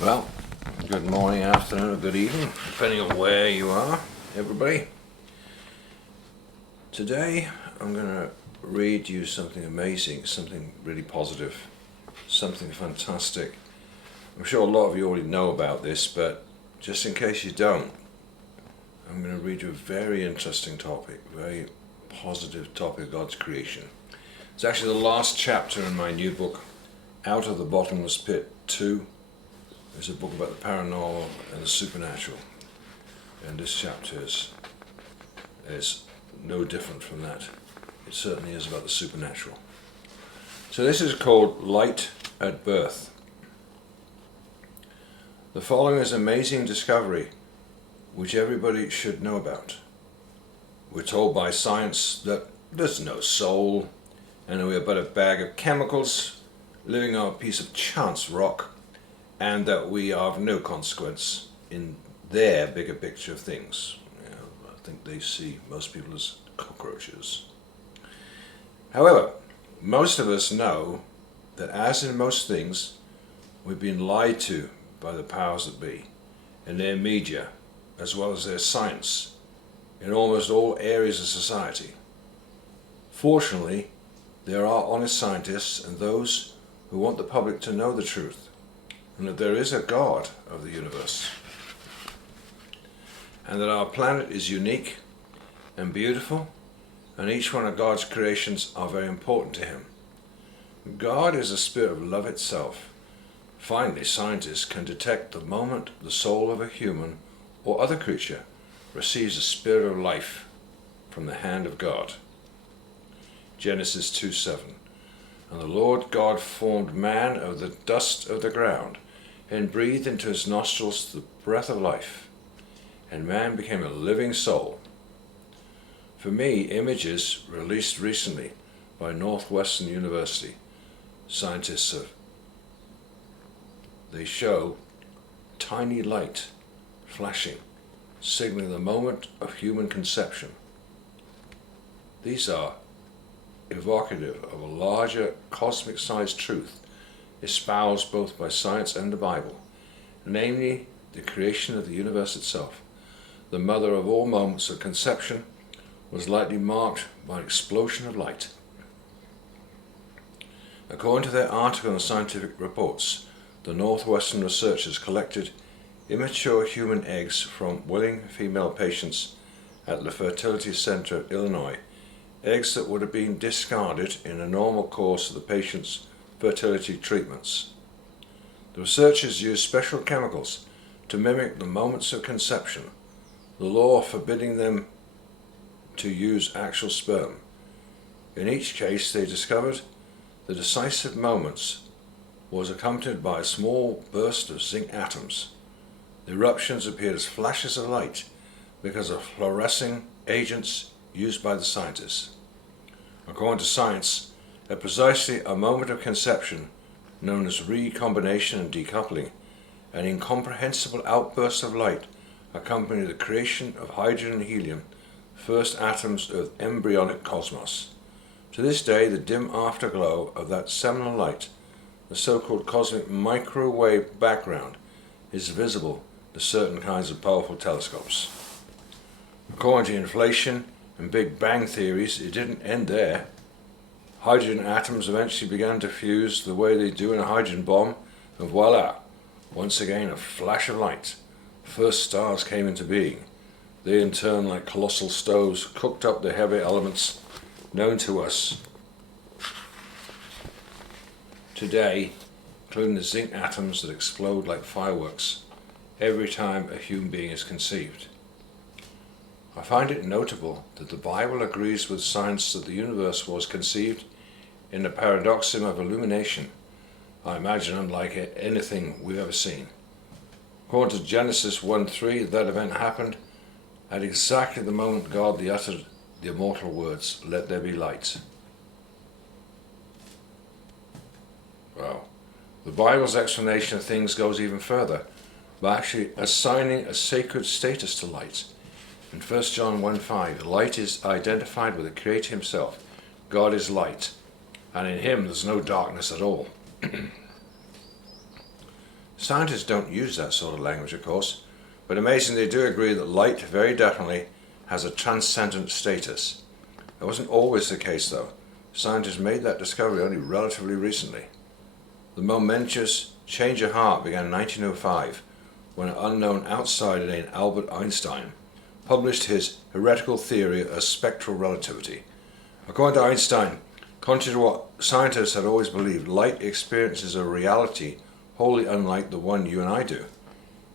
Well, good morning, afternoon, or good evening, depending on where you are, everybody. Today, I'm going to read you something amazing, something really positive, something fantastic. I'm sure a lot of you already know about this, but just in case you don't, I'm going to read you a very interesting topic, a very positive topic of God's creation. It's actually the last chapter in my new book, Out of the Bottomless Pit 2. It's a book about the paranormal and the supernatural, and this chapter is no different from that. It certainly is about the supernatural. So this is called Light at Birth. The following is an amazing discovery which everybody should know about. We're told by science that there's no soul, and we're but a bag of chemicals living on a piece of chance rock, and that we are of no consequence in their bigger picture of things. I think they see most people as cockroaches. However, most of us know that, as in most things, we've been lied to by the powers that be, and their media, as well as their science, in almost all areas of society. Fortunately, there are honest scientists and those who want the public to know the truth, and that there is a God of the universe, and that our planet is unique and beautiful, and each one of God's creations are very important to Him. God is the spirit of love itself. Finally, scientists can detect the moment the soul of a human or other creature receives a spirit of life from the hand of God. Genesis 2:7. And the Lord God formed man of the dust of the ground, and breathed into his nostrils the breath of life, and man became a living soul. For me, images released recently by Northwestern University scientists they show tiny light flashing, signaling the moment of human conception. These are evocative of a larger cosmic-sized truth espoused both by science and the Bible, namely the creation of the universe itself. The mother of all moments of conception was likely marked by an explosion of light. According to their article in Scientific Reports, the Northwestern researchers collected immature human eggs from willing female patients at the Fertility Center of Illinois, eggs that would have been discarded in a normal course of the patient's fertility treatments. The researchers used special chemicals to mimic the moments of conception, the law forbidding them to use actual sperm. In each case, they discovered the decisive moments was accompanied by a small burst of zinc atoms. The eruptions appeared as flashes of light because of fluorescing agents used by the scientists. According to science, at precisely a moment of conception, known as recombination and decoupling, an incomprehensible outburst of light accompanied the creation of hydrogen and helium, first atoms of embryonic cosmos. To this day, the dim afterglow of that seminal light, the so-called cosmic microwave background, is visible to certain kinds of powerful telescopes. According to inflation and Big Bang theories, it didn't end there. Hydrogen atoms eventually began to fuse the way they do in a hydrogen bomb, and voila, once again a flash of light. First stars came into being. They in turn, like colossal stoves, cooked up the heavy elements known to us today, including the zinc atoms that explode like fireworks every time a human being is conceived. I find it notable that the Bible agrees with science that the universe was conceived in the paradoxum of illumination, I imagine unlike anything we've ever seen. According to Genesis 1:3, that event happened at exactly the moment God uttered the immortal words, "Let there be light." Wow. The Bible's explanation of things goes even further by actually assigning a sacred status to light. In 1 John 1:5, light is identified with the Creator Himself. God is light, and in Him there's no darkness at all. Scientists don't use that sort of language, of course, but amazingly they do agree that light very definitely has a transcendent status. That wasn't always the case though. Scientists made that discovery only relatively recently. The momentous change of heart began in 1905 when an unknown outsider named Albert Einstein published his heretical theory of spectral relativity. According to Einstein, contrary to what scientists had always believed, light experiences a reality wholly unlike the one you and I do.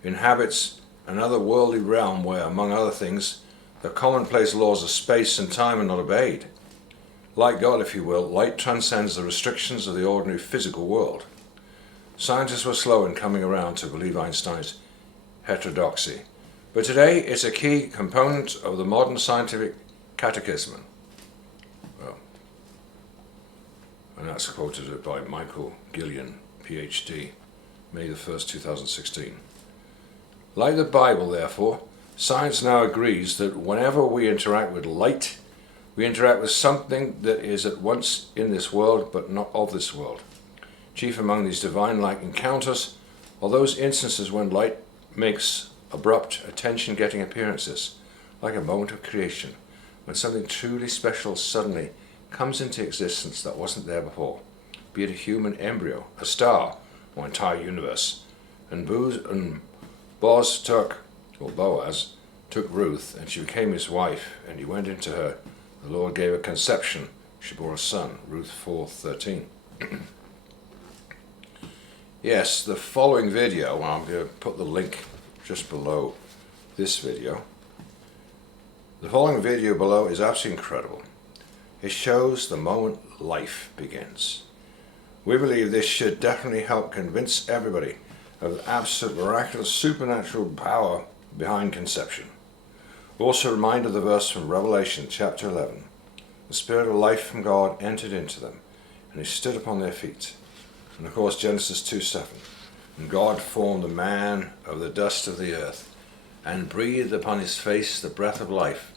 It inhabits another worldly realm where, among other things, the commonplace laws of space and time are not obeyed. Like God, if you will, light transcends the restrictions of the ordinary physical world. Scientists were slow in coming around to believe Einstein's heterodoxy, but today it's a key component of the modern scientific catechism. Well, and that's quoted by Michael Gillian, PhD, May the 1st, 2016. Like the Bible, therefore, science now agrees that whenever we interact with light, we interact with something that is at once in this world but not of this world. Chief among these divine-like encounters are those instances when light makes abrupt, attention-getting appearances, like a moment of creation, when something truly special suddenly comes into existence that wasn't there before, be it a human embryo, a star, or entire universe. And Boaz took Ruth, and she became his wife, and he went into her. The Lord gave her conception. She bore a son. Ruth 4:13. Yes, the following video, well, I'm going to put the link just below this video. The following video below is absolutely incredible. It shows the moment life begins. We believe this should definitely help convince everybody of the absolute miraculous supernatural power behind conception. We're also reminded of the verse from Revelation chapter 11. The Spirit of life from God entered into them, and they stood upon their feet. And of course Genesis 2:7. And God formed a man of the dust of the earth, and breathed upon his face the breath of life,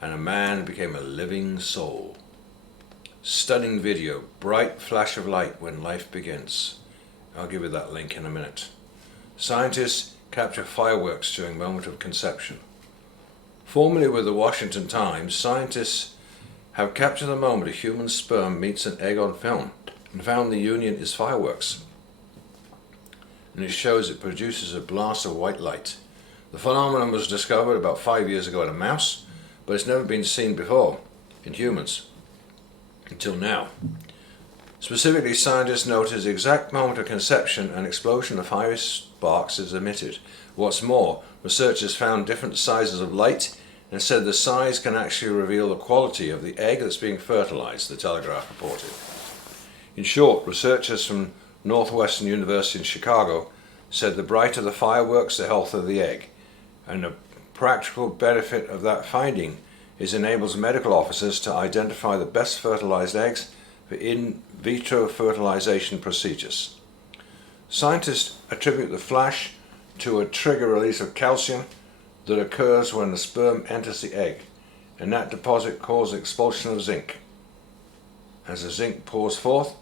and a man became a living soul. Stunning video, bright flash of light when life begins. I'll give you that link in a minute. Scientists capture fireworks during moment of conception. Formerly with the Washington Times, scientists have captured the moment a human sperm meets an egg on film and found the union is fireworks. And it shows it produces a blast of white light. The phenomenon was discovered about 5 years ago in a mouse, but it's never been seen before in humans until now. Specifically, scientists noticed the exact moment of conception an explosion of fiery sparks is emitted. What's more, researchers found different sizes of light and said the size can actually reveal the quality of the egg that's being fertilized, the Telegraph reported. In short, researchers from Northwestern University in Chicago said the brighter the fireworks, the healthier the egg. And the practical benefit of that finding is it enables medical officers to identify the best fertilized eggs for in vitro fertilization procedures. Scientists attribute the flash to a trigger release of calcium that occurs when the sperm enters the egg, and that deposit causes expulsion of zinc. As the zinc pours forth,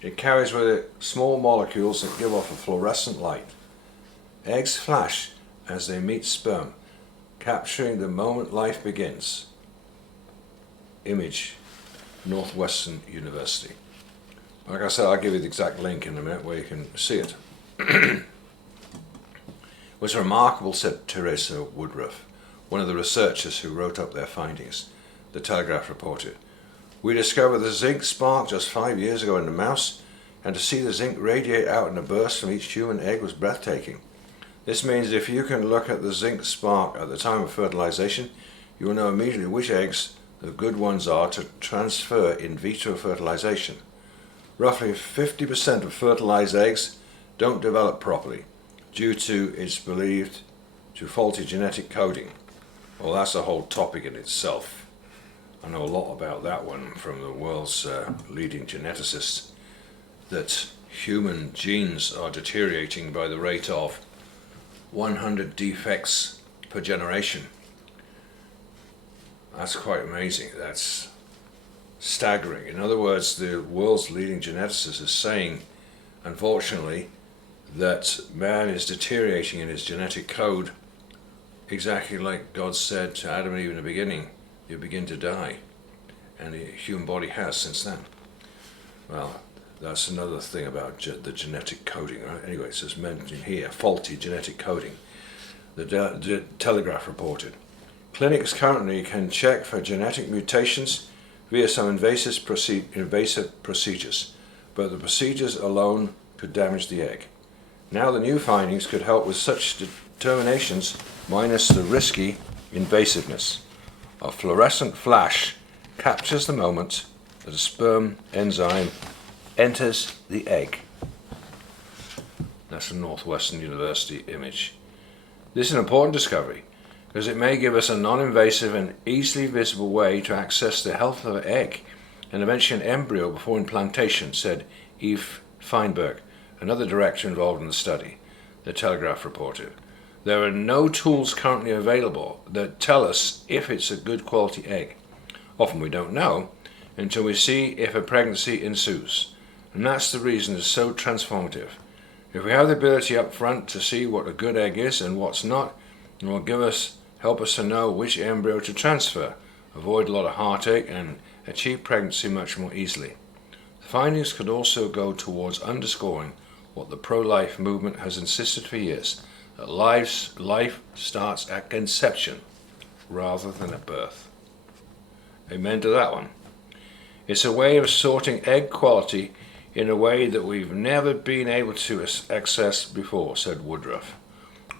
it carries with it small molecules that give off a fluorescent light. Eggs flash as they meet sperm, capturing the moment life begins. Image, Northwestern University. Like I said, I'll give you the exact link in a minute where you can see it. What's remarkable, said Teresa Woodruff, one of the researchers who wrote up their findings, the Telegraph reported. We discovered the zinc spark just 5 years ago in the mouse, and to see the zinc radiate out in a burst from each human egg was breathtaking. This means if you can look at the zinc spark at the time of fertilization, you will know immediately which eggs the good ones are to transfer in vitro fertilization. Roughly 50% of fertilized eggs don't develop properly due to, it's believed, to faulty genetic coding. Well, that's a whole topic in itself. I know a lot about that one from the world's leading geneticists, that human genes are deteriorating by the rate of 100 defects per generation. That's quite amazing. That's staggering. In other words, the world's leading geneticist is saying, unfortunately, that man is deteriorating in his genetic code, exactly like God said to Adam and Eve in the beginning, you begin to die. And the human body has since then. Well, that's another thing about the genetic coding, right? Anyway, it says mentioned here, faulty genetic coding. The Telegraph reported. Clinics currently can check for genetic mutations via some invasive procedures, but the procedures alone could damage the egg. Now the new findings could help with such determinations, minus the risky invasiveness. A fluorescent flash captures the moment that a sperm enzyme enters the egg. That's a Northwestern University image. This is an important discovery because it may give us a non-invasive and easily visible way to access the health of an egg and eventually an embryo before implantation, said Eve Feinberg, another director involved in the study, the Telegraph reported. There are no tools currently available that tell us if it's a good quality egg. Often we don't know until we see if a pregnancy ensues. And that's the reason it's so transformative. If we have the ability up front to see what a good egg is and what's not, it will help us to know which embryo to transfer, avoid a lot of heartache and achieve pregnancy much more easily. The findings could also go towards underscoring what the pro-life movement has insisted for years, that life starts at conception rather than at birth. Amen to that one. It's a way of sorting egg quality in a way that we've never been able to access before, said Woodruff.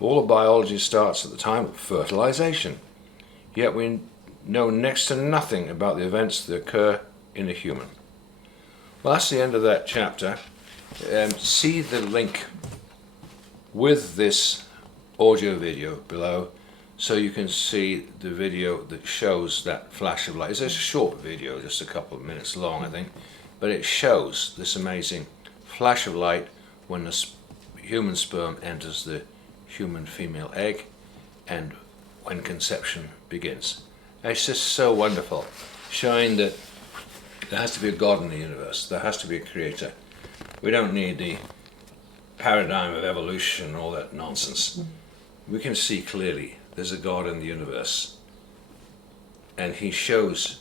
All of biology starts at the time of fertilization, yet we know next to nothing about the events that occur in a human. Well, that's the end of that chapter. See the link with this audio video below so you can see the video that shows that flash of light. It's a short video, just a couple of minutes long I think, but it shows this amazing flash of light when the human sperm enters the human female egg and when conception begins. It's just so wonderful, showing that there has to be a God in the universe, there has to be a creator. We don't need the paradigm of evolution and all that nonsense. We can see clearly there's a God in the universe, and he shows,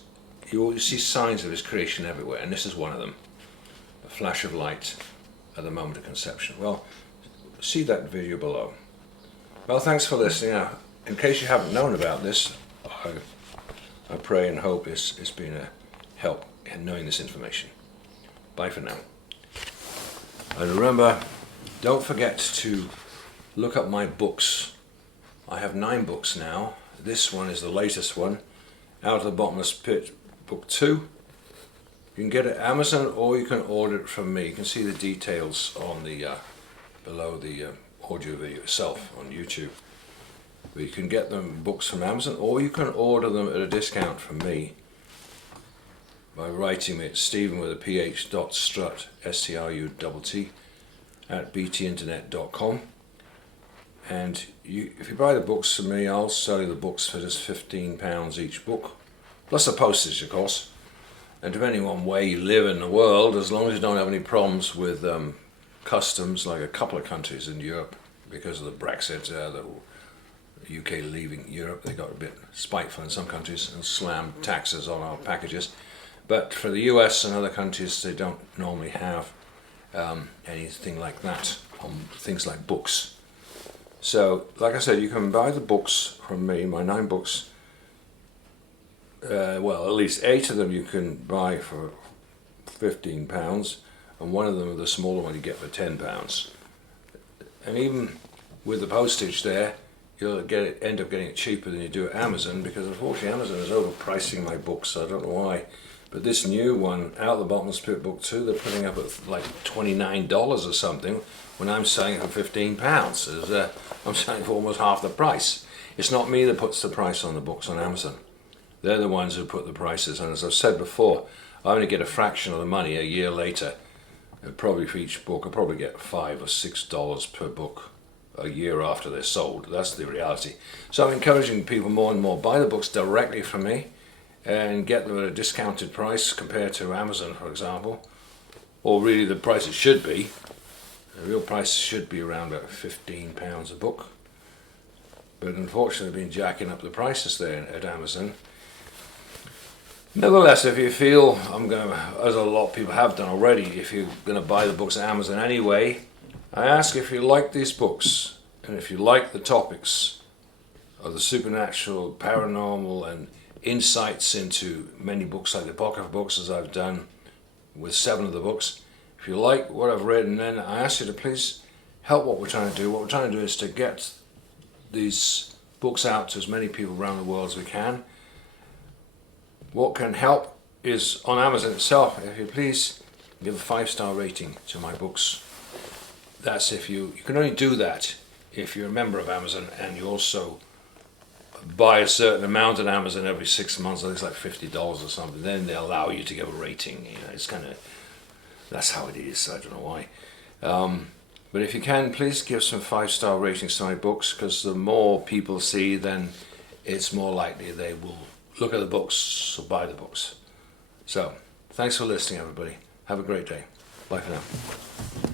you see signs of his creation everywhere, and this is one of them, a flash of light at the moment of conception. Well, see that video below. Well, thanks for listening. Now, in case you haven't known about this, I pray and hope it's been a help in knowing this information. Bye for now. And remember, don't forget to look up my books. I have 9 books now. This one is the latest one, Out of the Bottomless Pit, Book 2. You can get it at Amazon or you can order it from me. You can see the details on the below the audio video itself on YouTube. But you can get them books from Amazon or you can order them at a discount from me by writing me at Stephen with a PH Strutt, STRUTT, at btinternet.com. And if you buy the books from me, I'll sell you the books for just £15 each book, plus the postage, of course. And depending on where you live in the world, as long as you don't have any problems with customs, like a couple of countries in Europe, because of the Brexit, the UK leaving Europe, they got a bit spiteful in some countries and slammed taxes on our packages. But for the US and other countries, they don't normally have anything like that on things like books. So, like I said, you can buy the books from me, my 9 books. Well, at least 8 of them you can buy for £15, and one of them, the smaller one, you get for £10. And even with the postage there, you'll end up getting it cheaper than you do at Amazon, because unfortunately Amazon is overpricing my books, so I don't know why. But this new one, Out of the Bottomless Pit Book 2, they're putting up at like $29 or something, when I'm selling it for £15. I'm selling for almost half the price. It's not me that puts the price on the books on Amazon. They're the ones who put the prices, and as I've said before, I only get a fraction of the money a year later. Probably for each book, I'll probably get $5 or $6 per book a year after they're sold. That's the reality. So I'm encouraging people more and more, buy the books directly from me and get them at a discounted price compared to Amazon, for example, or really the price it should be. The real price should be around about £15 a book, but unfortunately they've been jacking up the prices there at Amazon. Nevertheless, if you feel, as a lot of people have done already, if you're going to buy the books at Amazon anyway, I ask if you like these books, and if you like the topics of the supernatural, paranormal, and insights into many books like the Apocrypha books, as I've done with 7 of the books. If you like what I've written, then I ask you to please help what we're trying to do. What we're trying to do is to get these books out to as many people around the world as we can. What can help is on Amazon itself, if you please give a 5-star rating to my books. That's if you can only do that if you're a member of Amazon and you also buy a certain amount on Amazon every 6 months. I think it's like $50 or something. Then they allow you to give a rating. You know, it's kind of, that's how it is. I don't know why. But if you can, please give some 5-star ratings to my books, because the more people see, then it's more likely they will look at the books or buy the books. So, thanks for listening, everybody. Have a great day. Bye for now.